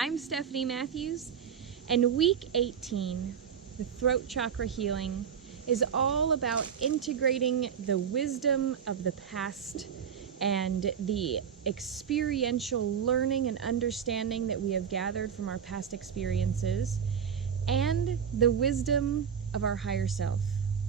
I'm Stephanie Mathews, and week 18, the throat chakra healing, is all about integrating the wisdom of the past and the experiential learning and understanding that we have gathered from our past experiences and the wisdom of our higher self.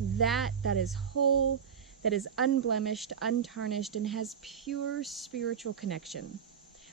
That is whole, that is unblemished, untarnished, and has pure spiritual connection.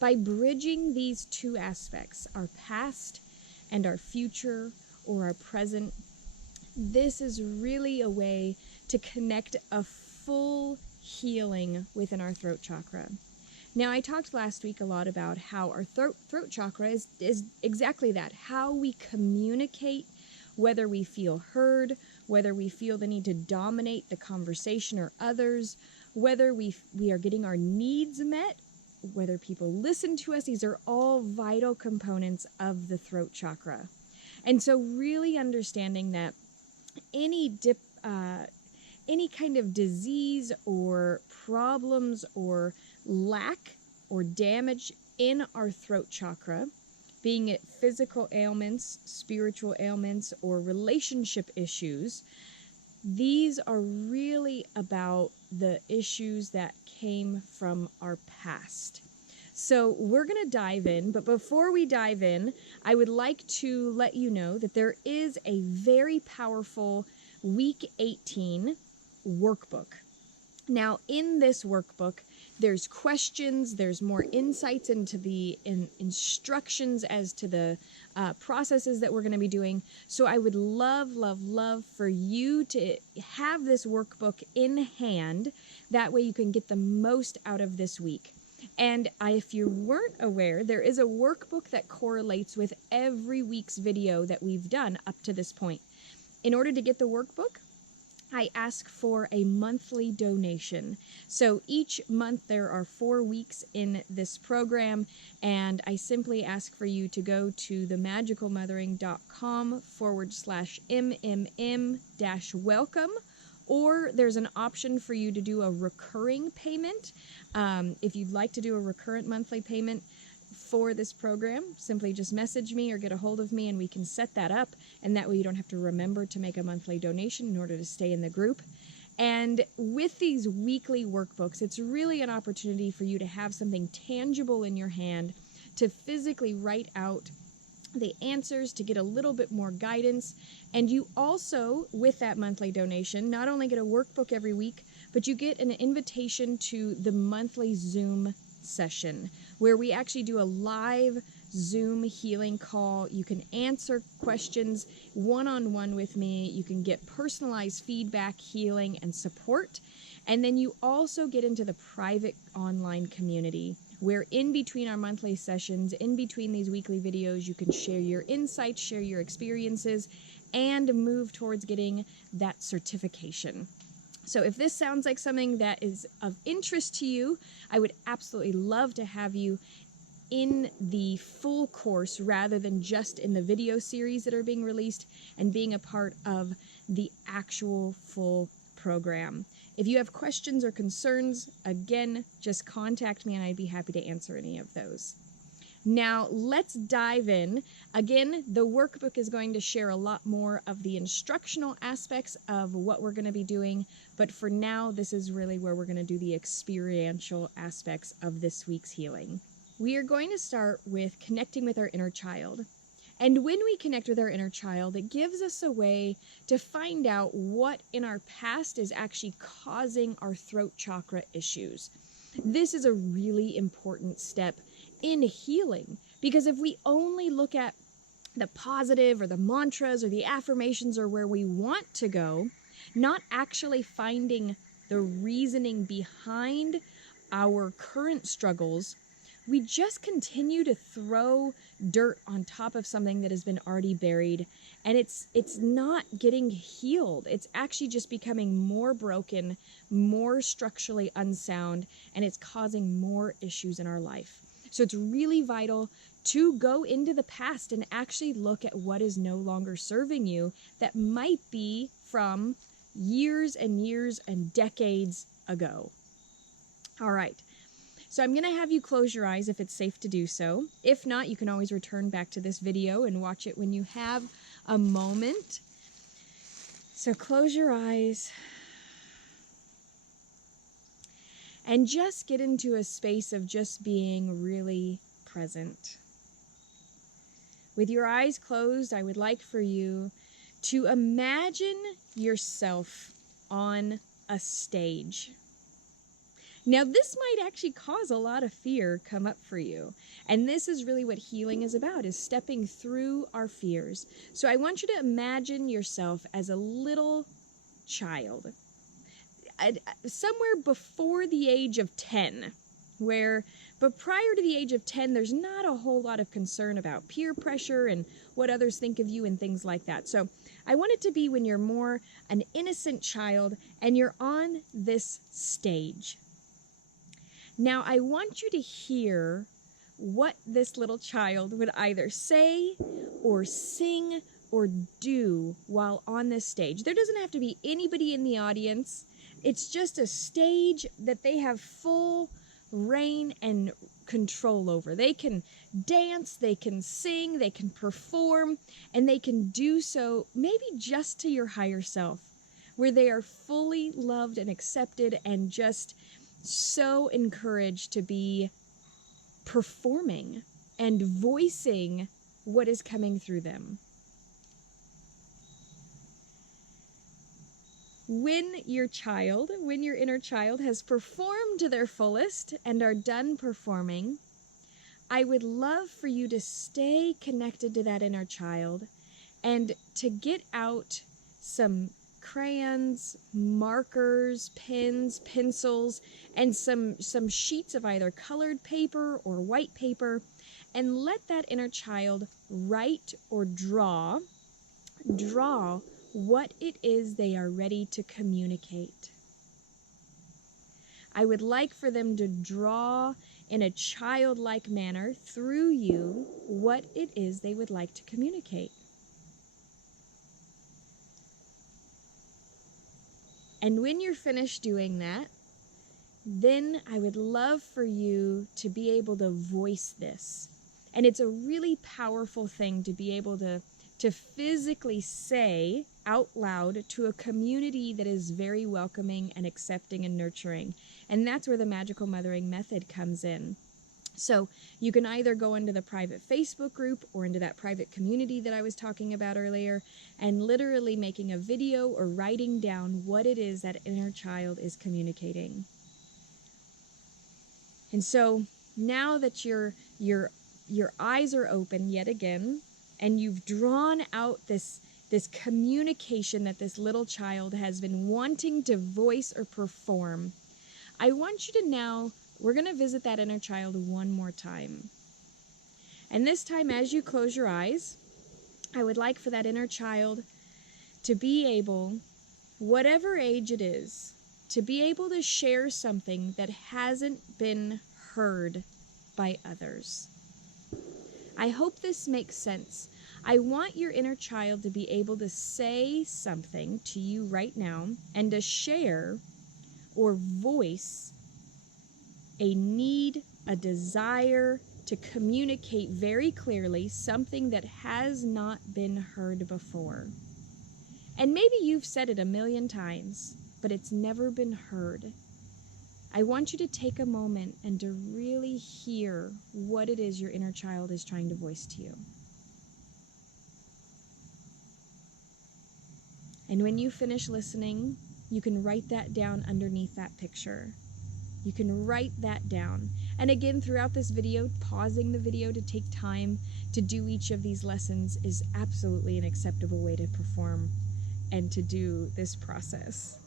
By bridging these two aspects, our past and our future or our present, this is really a way to connect a full healing within our throat chakra. Now, I talked last week a lot about how our throat chakra is exactly that, how we communicate, whether we feel heard, whether we feel the need to dominate the conversation or others, whether we are getting our needs met, whether people listen to us. These are all vital components of the throat chakra. And so really understanding that any kind of disease or problems or lack or damage in our throat chakra, being it physical ailments, spiritual ailments, or relationship issues, these are really about the issues that came from our past. So we're going to dive in, but before we dive in, I would like to let you know that there is a very powerful week 18 workbook. Now, in this workbook, there's questions, there's more insights into the instructions as to the processes that we're going to be doing. So I would love for you to have this workbook in hand. That way you can get the most out of this week. And if you weren't aware, there is a workbook that correlates with every week's video that we've done up to this point. In order to get the workbook, I ask for a monthly donation. So each month there are 4 weeks in this program, and I simply ask for you to go to themagicalmothering.com/MMM-welcome, or there's an option for you to do a recurring payment. If you'd like to do a recurrent monthly payment for this program, simply just message me or get a hold of me and we can set that up, and that way you don't have to remember to make a monthly donation in order to stay in the group. And with these weekly workbooks, it's really an opportunity for you to have something tangible in your hand to physically write out the answers, to get a little bit more guidance. And you also, with that monthly donation, not only get a workbook every week, but you get an invitation to the monthly Zoom session where we actually do a live Zoom healing call. You can answer questions one-on-one with me. You can get personalized feedback, healing, and support. And then you also get into the private online community where in between our monthly sessions, in between these weekly videos, you can share your insights, share your experiences, and move towards getting that certification. So if this sounds like something that is of interest to you, I would absolutely love to have you in the full course rather than just in the video series that are being released, and being a part of the actual full program. If you have questions or concerns, again, just contact me and I'd be happy to answer any of those. Now, let's dive in. Again, the workbook is going to share a lot more of the instructional aspects of what we're going to be doing, but for now, this is really where we're going to do the experiential aspects of this week's healing. We are going to start with connecting with our inner child. And when we connect with our inner child, it gives us a way to find out what in our past is actually causing our throat chakra issues. This is a really important step in healing, because if we only look at the positive or the mantras or the affirmations or where we want to go, not actually finding the reasoning behind our current struggles, we just continue to throw dirt on top of something that has been already buried, and it's not getting healed. It's actually just becoming more broken, more structurally unsound, and it's causing more issues in our life. So it's really vital to go into the past and actually look at what is no longer serving you that might be from years and years and decades ago. All right. So I'm going to have you close your eyes if it's safe to do so. If not, you can always return back to this video and watch it when you have a moment. So close your eyes and just get into a space of just being really present. With your eyes closed, I would like for you to imagine yourself on a stage. Now, this might actually cause a lot of fear come up for you. And this is really what healing is about, is stepping through our fears. So I want you to imagine yourself as a little child, somewhere before the age of 10, but prior to the age of 10, there's not a whole lot of concern about peer pressure and what others think of you and things like that. So I want it to be when you're more an innocent child and you're on this stage. Now, I want you to hear what this little child would either say or sing or do while on this stage. There doesn't have to be anybody in the audience. It's just a stage that they have full reign and control over. They can dance, they can sing, they can perform, and they can do so maybe just to your higher self, where they are fully loved and accepted and just so encouraged to be performing and voicing what is coming through them. When your inner child has performed to their fullest and are done performing, I would love for you to stay connected to that inner child and to get out some crayons, markers, pens, pencils, and some sheets of either colored paper or white paper, and let that inner child write or draw what it is they are ready to communicate. I would like for them to draw in a childlike manner through you what it is they would like to communicate. And when you're finished doing that, then I would love for you to be able to voice this. And it's a really powerful thing to be able to physically say out loud to a community that is very welcoming and accepting and nurturing. And that's where the magical mothering method comes in. So you can either go into the private Facebook group or into that private community that I was talking about earlier, and literally making a video or writing down what it is that inner child is communicating. And so now that your eyes are open yet again, and you've drawn out this communication that this little child has been wanting to voice or perform, I want you to now, we're going to visit that inner child one more time. And this time, as you close your eyes, I would like for that inner child to be able, whatever age it is, to be able to share something that hasn't been heard by others. I hope this makes sense. I want your inner child to be able to say something to you right now and to share or voice a need, a desire to communicate very clearly something that has not been heard before. And maybe you've said it 1,000,000 times, but it's never been heard. I want you to take a moment and to really hear what it is your inner child is trying to voice to you. And when you finish listening, you can write that down underneath that picture. You can write that down. And again, throughout this video, pausing the video to take time to do each of these lessons is absolutely an acceptable way to perform and to do this process.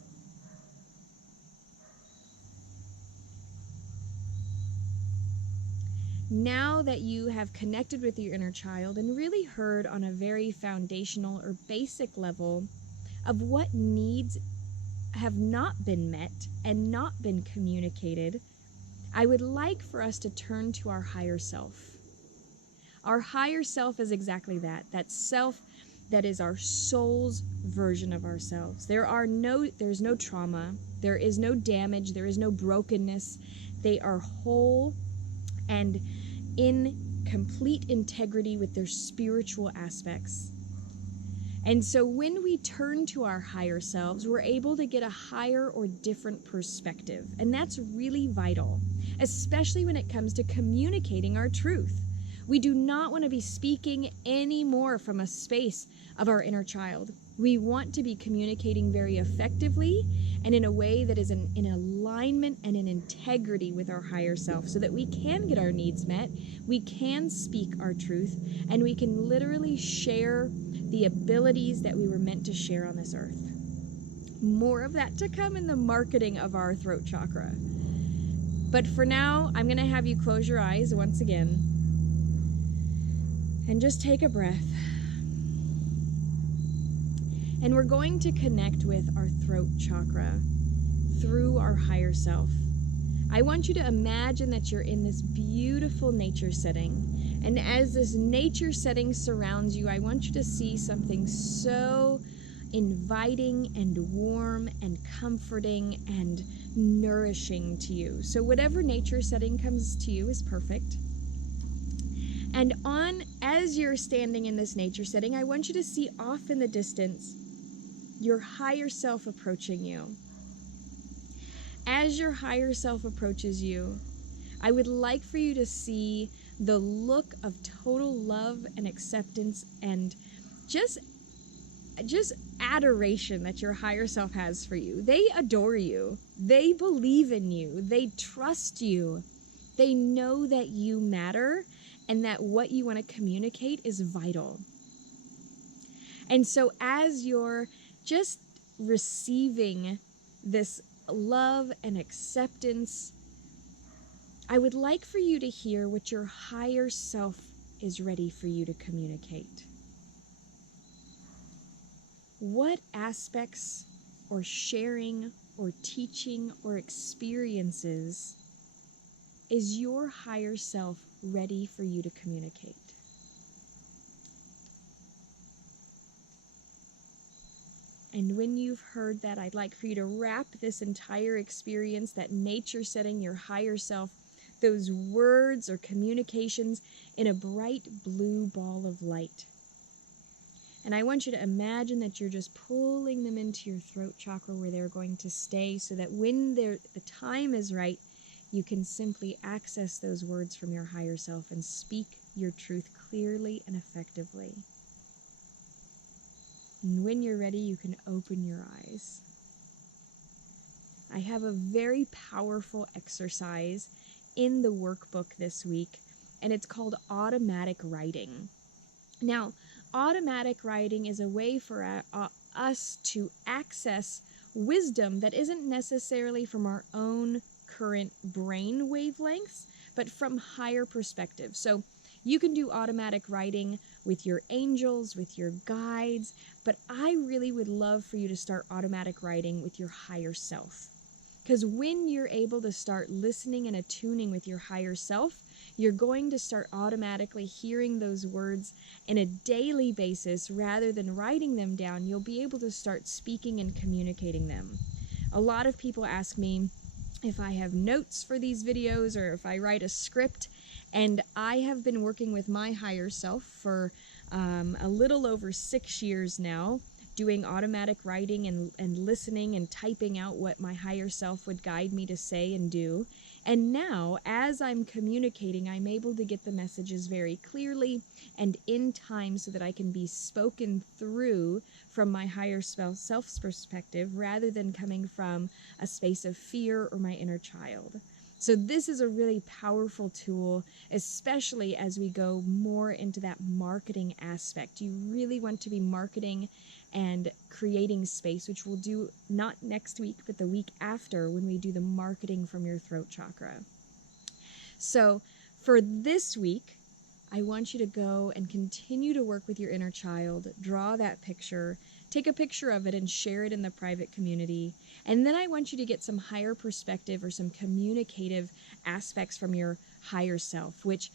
Now that you have connected with your inner child and really heard on a very foundational or basic level of what needs have not been met and not been communicated, I would like for us to turn to our higher self. Our higher self is exactly that self that is our soul's version of ourselves. There's no trauma, there is no damage, there is no brokenness, They are whole and in complete integrity with their spiritual aspects. And so when we turn to our higher selves, we're able to get a higher or different perspective. And that's really vital, especially when it comes to communicating our truth. We do not want to be speaking anymore from a space of our inner child. We want to be communicating very effectively and in a way that is in alignment and in integrity with our higher self, so that we can get our needs met, we can speak our truth, and we can literally share the abilities that we were meant to share on this earth. More of that to come in the marketing of our throat chakra. But for now, I'm going to have you close your eyes once again and just take a breath. And we're going to connect with our throat chakra through our higher self. I want you to imagine that you're in this beautiful nature setting. And as this nature setting surrounds you, I want you to see something so inviting and warm and comforting and nourishing to you. So whatever nature setting comes to you is perfect. And as you're standing in this nature setting, I want you to see off in the distance your higher self approaching you. As your higher self approaches you, I would like for you to see the look of total love and acceptance and just adoration that your higher self has for you. They adore you. They believe in you. They trust you. They know that you matter and that what you want to communicate is vital. And so as you're just receiving this love and acceptance, I would like for you to hear what your higher self is ready for you to communicate. What aspects or sharing or teaching or experiences is your higher self ready for you to communicate? And when you've heard that, I'd like for you to wrap this entire experience, that nature setting, your higher self, those words or communications, in a bright blue ball of light. And I want you to imagine that you're just pulling them into your throat chakra where they're going to stay, so that when the time is right, you can simply access those words from your higher self and speak your truth clearly and effectively. And when you're ready, you can open your eyes. I have a very powerful exercise in the workbook this week, and it's called automatic writing. Now, automatic writing is a way for us to access wisdom that isn't necessarily from our own current brain wavelengths, but from higher perspectives. So you can do automatic writing with your angels, with your guides, but I really would love for you to start automatic writing with your higher self. Because when you're able to start listening and attuning with your higher self, you're going to start automatically hearing those words in a daily basis rather than writing them down. You'll be able to start speaking and communicating them. A lot of people ask me if I have notes for these videos or if I write a script, and I have been working with my higher self for a little over 6 years now, doing automatic writing and listening and typing out what my higher self would guide me to say and do. And now, as I'm communicating, I'm able to get the messages very clearly and in time so that I can be spoken through from my higher self's perspective rather than coming from a space of fear or my inner child. So this is a really powerful tool, especially as we go more into that marketing aspect. You really want to be marketing and creating space, which we'll do not next week, but the week after when we do the marketing from your throat chakra. So for this week, I want you to go and continue to work with your inner child, draw that picture, take a picture of it and share it in the private community. And then I want you to get some higher perspective or some communicative aspects from your higher self, which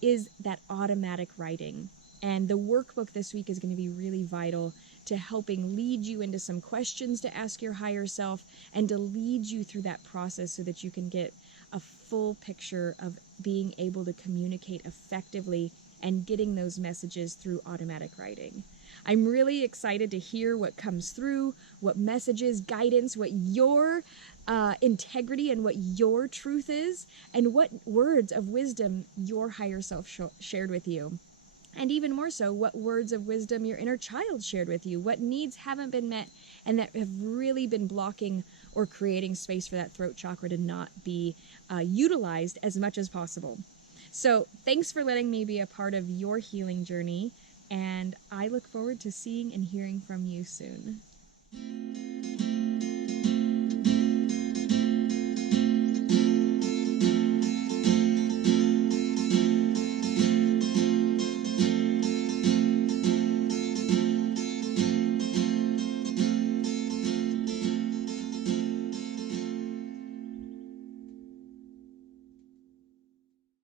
is that automatic writing. And the workbook this week is going to be really vital to helping lead you into some questions to ask your higher self and to lead you through that process so that you can get a full picture of being able to communicate effectively and getting those messages through automatic writing. I'm really excited to hear what comes through, what messages, guidance, what your integrity and what your truth is, and what words of wisdom your higher self shared with you. And even more so, what words of wisdom your inner child shared with you, what needs haven't been met and that have really been blocking or creating space for that throat chakra to not be utilized as much as possible. So thanks for letting me be a part of your healing journey, and I look forward to seeing and hearing from you soon.